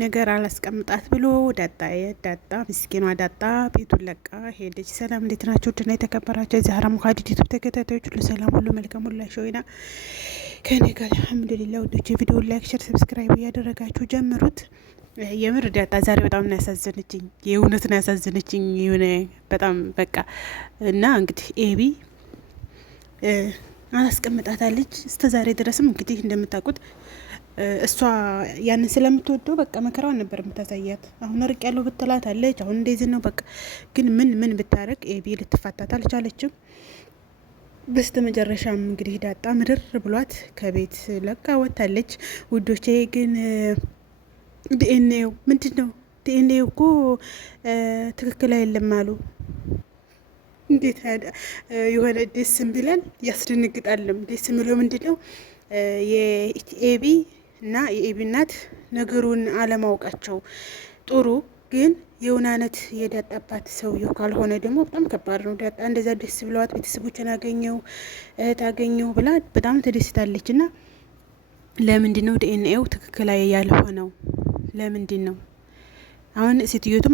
ነገር አላስቀምጣት ብሎ ዳጣ ምስኪኗ ዳጣ ቤቱን ለቃ ሄደች። ሰላም እንዴት ናችሁ? ድና የተከበራቸው የዛህራ ሙካዲት ዩቱብ ተከታታዮች ሁሉ ሰላም ሁሉ መልካም ሁላቸው ይና ከኔ ጋር አልሐምዱሊላህ። ወዶች ቪዲዮ ላይክ፣ ሼር፣ ሰብስክራይብ እያደረጋችሁ ጀምሩት። የምር ዳጣ ዛሬ በጣም ነው ያሳዘነችኝ። የእውነት ነው ያሳዘነችኝ። የሆነ በጣም በቃ እና እንግዲህ ኤቢ አላስቀምጣታለች እስከ ዛሬ ድረስም እንግዲህ እንደምታውቁት እሷ ያንን ስለምትወደው በቃ መከራዋን ነበር የምታሳያት። አሁን ርቅ ያለው ብትላት አለች። አሁን እንደዚህ ነው በቃ። ግን ምን ብታረቅ ኤቢ ልትፋታት አልቻለችም። በስተ መጨረሻም እንግዲህ ዳጣ ምድር ብሏት ከቤት ለቃ ወጣለች። ውዶቼ ግን ዲኤንኤው ምንድን ነው? ዲኤንኤው እኮ ትክክል አይደለም አሉ። እንዴት የሆነ ደስ ቢለን ያስደነግጣልም። ደስ የሚለው ምንድን ነው የኤቢ እና የኤቢ እናት ነገሩን አለማወቃቸው ጥሩ፣ ግን የእውናነት የዳጣባት ሰውየው ካልሆነ ደግሞ በጣም ከባድ ነው። ዳጣ እንደዛ ደስ ብለዋት ቤተሰቦችን አገኘው ብላ በጣም ተደስታለች። እና ለምንድን ነው ዲኤንኤው ትክክል ያልሆነው? ለምንድን ነው አሁን ሴትዮቱ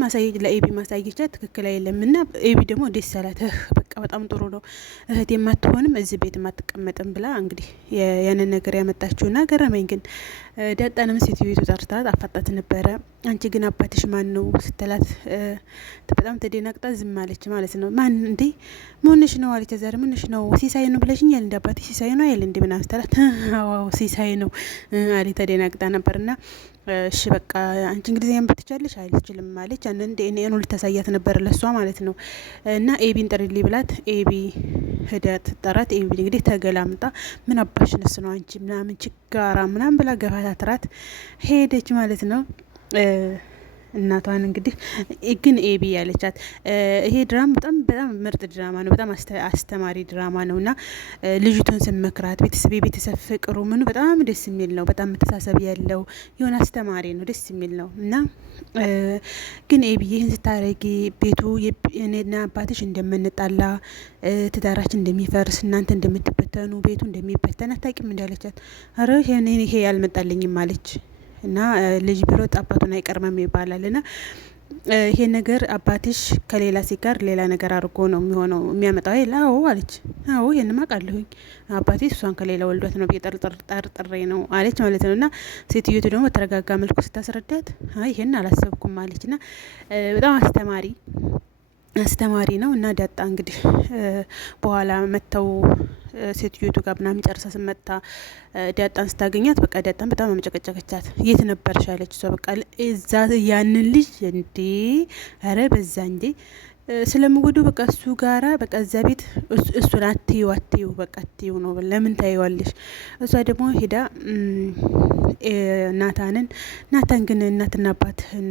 ለኤቢ ማሳየቻት ትክክል አይደለም። እና ኤቢ ደግሞ ደስ አላት። በቃ በጣም ጥሩ ነው እህት የማትሆንም እዚህ ቤት የማትቀመጥም ብላ እንግዲህ ያንን ነገር ያመጣችው እና ገረመኝ። ግን ዳጣንም ሴትዮቱ ጠርታት አፋጣት ነበረ። አንቺ ግን አባትሽ ማን ነው ስትላት በጣም ተደናቅጣ ዝም አለች ማለት ነው። ማን እንዴ ምንሽ ነው አለች። ዛሬ ምንሽ ነው? ሲሳይ ነው ብለሽኛል እንደ አባትሽ ሲሳይ ነው አይደል እንዴ ምናምን ስትላት አዎ ሲሳይ ነው አለ። ተደናቅጣ ነበርና እሺ በቃ አንቺ እንግሊዝኛ ብትቻለሽ አይልችልም ማለች። አንዴ እኔን ልታሳያት ነበር ለሷ ማለት ነው። እና ኤቢን ጥሪልኝ ብላት ኤቢ ሄዳት ጠራት። ኤቢ እንግዲህ ተገላምጣ ምን አባሽ ነስ ነው አንቺ ምናምን ችጋራ ምናምን ብላ ገፋታትራት ሄደች ማለት ነው። እናቷን እንግዲህ ግን ኤቢ ያለቻት ይሄ ድራማ በጣም ምርጥ ድራማ ነው። በጣም አስተማሪ ድራማ ነው እና ልጅቱን ስመክራት ቤተሰብ ፍቅሩ ምኑ በጣም ደስ የሚል ነው። በጣም መተሳሰብ ያለው የሆነ አስተማሪ ነው። ደስ የሚል ነው እና ግን ኤቢ ይህን ስታረጊ ቤቱ እኔና አባትሽ እንደምንጣላ፣ ትዳራችን እንደሚፈርስ፣ እናንተ እንደምትበተኑ፣ ቤቱ እንደሚበተን አታውቂም እንዳለቻት አረ ይሄ ያልመጣልኝም አለች። እና ልጅ ቢሮጥ አባቱን አይቀርምም ይባላል። እና ይሄን ነገር አባትሽ ከሌላ ሴት ጋር ሌላ ነገር አድርጎ ነው የሚሆነው የሚያመጣው አዎ አለች። አዎ ይሄንማ አውቃለሁኝ አባቴ እሷን ከሌላ ወልዷት ነው ጠርጥሬ ነው አለች ማለት ነው። እና ሴትዮቱ ደግሞ በተረጋጋ መልኩ ስታስረዳት አይ ይሄን አላሰብኩም አለች። እና በጣም አስተማሪ ነው። እና ዳጣ እንግዲህ በኋላ መተው ሴትዮቱ ጋር ምናምን ጨርሳ ስመጣ ዳጣን ስታገኛት በቃ ዳጣን በጣም አመጨቀጨቀቻት። የት ነበርሽ አለች። እሷ በቃ እዛ ያንን ልጅ እንዴ አረ በዛ እንዴ ስለምወዱ በቃ እሱ ጋራ በቃ እዛ ቤት እሱን አትዩ በቃ አትዩ ነው። ለምን ታይዋለሽ? እሷ ደግሞ ሄዳ ናታን ግን እናትና አባትህን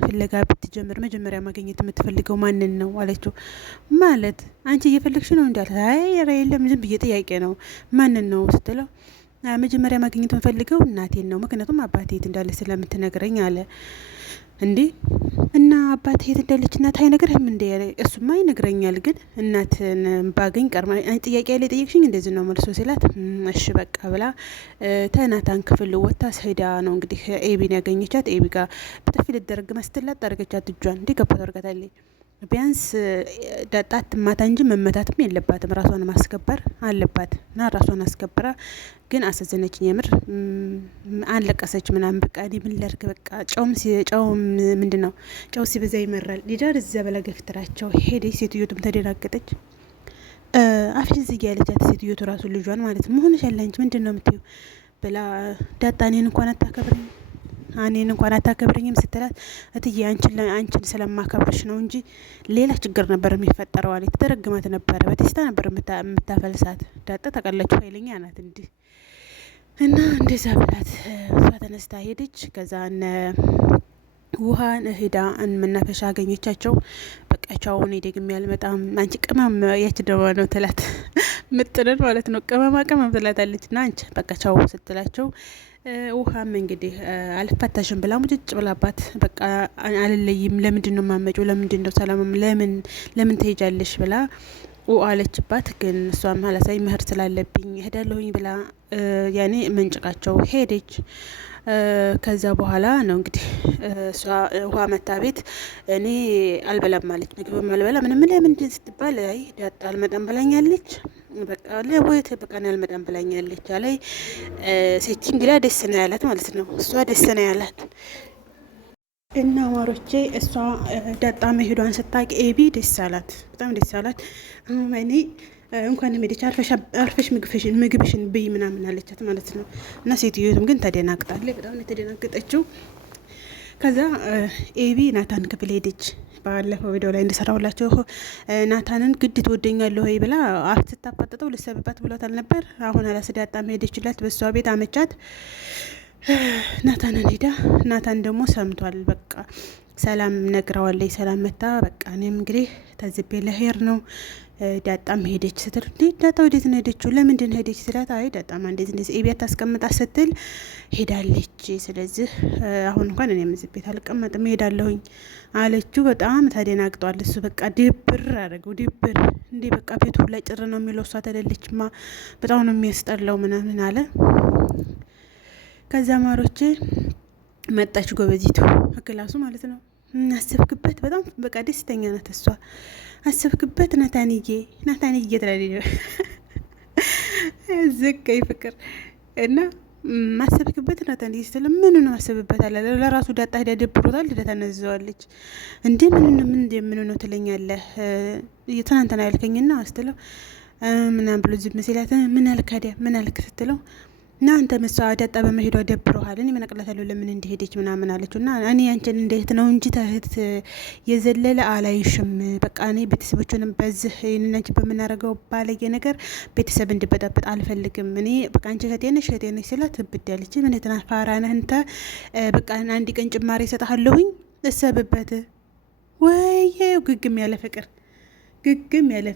ፍለጋ ብትጀምር መጀመሪያ ማግኘት የምትፈልገው ማንን ነው አለችው። ማለት አንቺ እየፈለግሽ ነው እንዳለ አይ የለም ዝም ብዬ ጥያቄ ነው ማንን ነው ስትለው መጀመሪያ ማግኘት የምፈልገው እናቴን ነው፣ ምክንያቱም አባቴ የት እንዳለ ስለምትነግረኝ አለ። እንዴ እና አባቴ የት እንዳለች እናት አይነግርህም እንዴ? እሱማ ይነግረኛል፣ ግን እናትን ባገኝ ቀርማ ጥያቄ ላይ ጠየቅሽኝ እንደዚህ ነው መልሶ ሲላት እሺ በቃ ብላ ተናታን ክፍል ወጣ ሄዳ ነው እንግዲህ ኤቢን ያገኘቻት። ኤቢ ጋር በጥፊ ልትደረግ መስትላት ታርገቻት እጇን እንዲ ገባ ታርጋታለች። ቢያንስ ዳጣ ትማታ እንጂ መመታትም የለባትም። ራሷን ማስከበር አለባት እና ራሷን አስከብራ ግን አሳዘነችኝ። የምር አለቀሰች ምናምን በቃ እኔ ምን ላድርግ በቃ ጨውም ምንድን ነው ጨው ሲበዛ ይመራል። ሊዳር እዛ በላ ገፍትራቸው ሄደች። ሴትዮቱም ተደናገጠች። አፍሽ ዝጊ ያለቻት ሴትዮቱ ራሱ ልጇን ማለት ነው። መሆንሽ ያለ አንቺ ምንድን ነው የምትይው ብላ ዳጣ እኔን እንኳን አታከብረኝም ስትላት እትዬ አንቺን ስለማከብርሽ ነው እንጂ ሌላ ችግር ነበር የሚፈጠረው አለ። ተረግማት ነበረ፣ በቴስታ ነበር የምታፈልሳት። ዳጣ ታውቃላችሁ ኃይለኛ ናት እንዲህ እና እንደዛ ብላት እሷ ተነስታ ሄደች። ከዛ ውሃን ሄዳ መናፈሻ አገኘቻቸው። በቃ ቻውን ደግሜ ያልመጣም አንቺ ቅመም ያች ደባ ነው ትላት ምጥንን ማለት ነው ቅመም ትላታለች። እና አንቺ በቃ ቻው ስትላቸው ውሃም እንግዲህ አልፈታሽም ብላ ሙጭጭ ብላባት በቃ አልለይም፣ ለምንድን ነው ማመጪው፣ ለምንድን ነው ሰላም፣ ለምን ትሄጃለሽ ብላ አለችባት። ግን እሷም አላሳይ ምህር ስላለብኝ እሄዳለሁኝ ብላ ያኔ መንጭቃቸው ሄደች። ከዛ በኋላ ነው እንግዲህ እሷ ውሃ መታ ቤት እኔ አልበላም ማለች። ምግብም አልበላ ምንም ለምንድን ስትባል አይ ዳጣ አልመጣም ብላኛለች፣ በቃ ለቦይት በቃ አልመጣም ብላኛለች አላይ። ሴቲ እንግዲህ ደስ ነው ያላት ማለት ነው። እሷ ደስ ነው ያላት እና ማሮቼ እሷ ዳጣ መሄዷን ስታውቅ ኤቢ ደስ አላት፣ በጣም ደስ አላት። እኔ እንኳን ሄደች አርፈሽ ምግብሽን ብይ ምናምን አለቻት ማለት ነው። እና ሴትዮቱም ግን ተደናግጣለች፣ በጣም የተደናገጠችው። ከዛ ኤቢ ናታን ክፍል ሄደች። ባለፈው ቪዲዮ ላይ እንደሰራሁላቸው ናታንን ግድ ትወደኛለህ ወይ ብላ አፍ ስታፋጥጠው ልሰብባት ብሏታል ነበር። አሁን አላስዳጣም ሄደችላት፣ በእሷ ቤት አመቻት። ናታንን ሄዳ ናታን ደግሞ ሰምቷል። በቃ ሰላም ነግረዋለች። ሰላም መታ በቃ እኔም እንግዲህ ተዝቤ ለሄር ነው። ዳጣም ሄደች ስትል ዳጣ ወዴት ነው ሄደችው? ለምንድን ሄደች ስላት አይ ዳጣማ እንደዚህ ኤቢያት ታስቀምጣ ስትል ሄዳለች። ስለዚህ አሁን እንኳን እኔም እዚህ ቤት አልቀመጥም ሄዳለሁኝ አለችው። በጣም ተደናግጧል እሱ። በቃ ድብር አደረገው፣ ድብር እንዴ በቃ ቤቱ ላይ ጭር ነው የሚለው። እሷ ተደለችማ በጣም ነው የሚያስጠላው ምናምን አለ። ከዛ ማሮቼ መጣች ጎበዚቱ ክላሱ ማለት ነው። አሰብክበት በጣም በቃ ደስተኛ ናት እሷ። አሰብክበት ናታንዬ ትላለች ዝቀይ ፍቅር እና ማሰብክበት ናታንዬ ስትል ምን ነው አሰብበት አለ። ለራሱ ዳጣ ሄዳ ደብሮታል። ሄዳ ተነዘዋለች። እንዴ ምን ነው ትለኛለህ ትናንትና ያልከኝና ስትለው ምናምን ብሎ ዝም ሲላት ምን አልክ ስትለው እና አንተ መሷ ዳጣ በመሄዷ ደብረዋል። እኔ መነቅላታለሁ ለምን እንደሄደች ምናምን አለችው። እና እኔ አንቺን እንዴት ነው እንጂ ተህት የዘለለ አላይሽም። በቃ እኔ ቤተሰቦቹንም በዚህ ይህንናንቺ በምናደርገው ባለየ ነገር ቤተሰብ እንድበጠብጥ አልፈልግም። እኔ በቃ አንቺ እህቴ ነሽ ስላት ትብድ ያለች ምንትና ፋራነህ እንተ በቃ አንድ ቀን ጭማሪ እሰጥሃለሁኝ እሰብበት። ወየው ግግም ያለ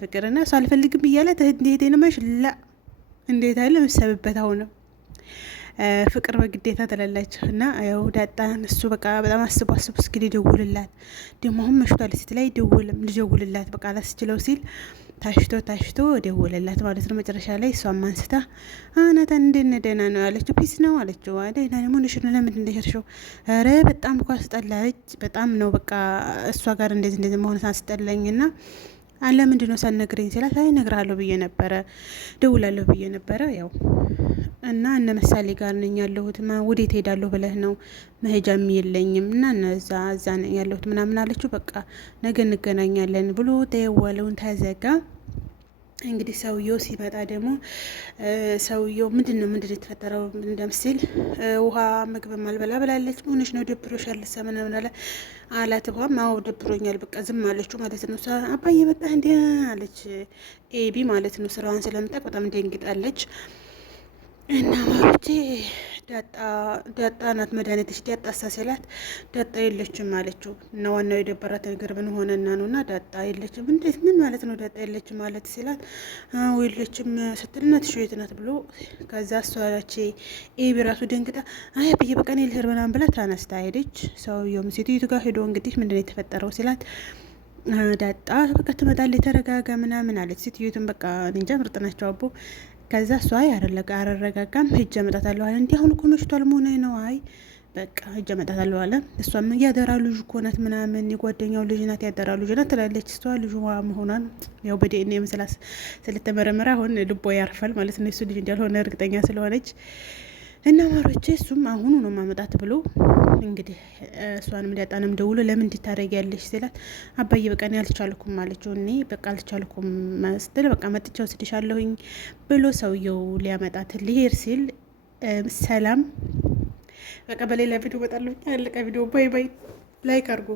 ፍቅር እና እሱ አልፈልግም እያለ ትህት እንዴት ነመሽ ላ እንዴት አለ እሰብበት አሁንም ፍቅር በግዴታ ትላለች። እና ያው ዳጣን እሱ በቃ በጣም አስቡ እስኪ ልደውልላት ደግሞ አሁን መሽቷል ስትላይ ልደውልላት በቃ አላስችለው ሲል ታሽቶ ደውልላት ማለት ነው። መጨረሻ ላይ እሷም አንስታ ናታን እንዴት ነህ ደህና ነው ያለችው። ፒስ ነው አለችው። ደህና ደግሞ ንሽ ነው ለምንድን እንደሸርሸው? ኧረ በጣም እኮ አስጠላች። በጣም ነው በቃ እሷ ጋር እንደዚህ መሆን አስጠላኝ እና ለምንድን ነው ሳትነግረኝ ሲላት አይ እነግርሃለሁ ብዬ ነበረ ደውላለሁ ብዬ ነበረ ያው እና እነ ምሳሌ ጋር ነኝ ያለሁት። ወዴት ሄዳለሁ ብለህ ነው? መሄጃም የለኝም እና እዛ ነኝ ያለሁት ምናምን አለችው። በቃ ነገ እንገናኛለን ብሎ ደወለውን ተዘጋ። እንግዲህ ሰውየው ሲመጣ ደግሞ ሰውየው ምንድን ነው የተፈጠረው እንደምስል ውሃ ምግብ አልበላ ብላለች። ሆነች ነው ደብሮሻል ምናምን አላት። ውሃ ማው ደብሮኛል በቃ ዝም አለችው ማለት ነው። አባዬ በቃ እንዲ አለች ኤቢ ማለት ነው። ስራዋን ስለምታውቅ በጣም ደንግጣለች። እና ማለቴ ዳጣ ናት መድኃኒትሽ ዳጣ ሳሰላት ዳጣ የለችም አለችው። እና ዋናው የደበራት ነገር ምን ሆነና ነው? እና ዳጣ የለችም እንዴት ምን ማለት ነው ዳጣ የለችም ማለት ሲላት የለችም ስትል እናትሽ የት ናት ብሎ ከዛ እሷች ኤቢ ራሱ ደንግጣ አይ ብዬ በቃ እኔ ልሄድ ምናምን ብላ ታነስታ ሄደች። ሰውየውም ሴትዮቱ ጋር ሄዶ እንግዲህ ምንድን ነው የተፈጠረው ሲላት ዳጣ በቃ ትመጣለች ተረጋጋ ምናምን አለች። ሴትዮቱም በቃ እንጃ ምርጥ ናቸው አቦ። ከዛ እሷ አረጋጋም ሂጅ እመጣታለሁ አለ። እንዲህ አሁን እኮ መሽቷል መሆነ ነው። አይ በቃ ሂጅ እመጣታለሁ አለ። እሷም ያደራ ልጅ እኮ ናት ምናምን የጓደኛው ልጅ ናት ያደራ ልጅ ናት ትላለች። እሷ ልጁ መሆኗን ያው በዲኤንኤ ምስላስ ስለተመረመረ አሁን ልቦ ያርፋል ማለት ነው። እሱ ልጅ እንዳልሆነ እርግጠኛ ስለሆነች እና ማሮቼ እሱም አሁኑ ነው ማመጣት ብሎ እንግዲህ እሷንም ዳጣንም ደውሎ ለምን እንድታረጊያለሽ ሲላት አባዬ በቃ እኔ አልቻልኩም አለችው። እኔ በቃ አልቻልኩም ስትል በቃ መጥቼ ወስድሻለሁኝ ብሎ ሰውየው ሊያመጣት ሊሄድ ሲል ሰላም በቃ በሌላ ቪዲዮ በጣለሁ። ያለቀ ቪዲዮ ባይ ላይክ አድርጎ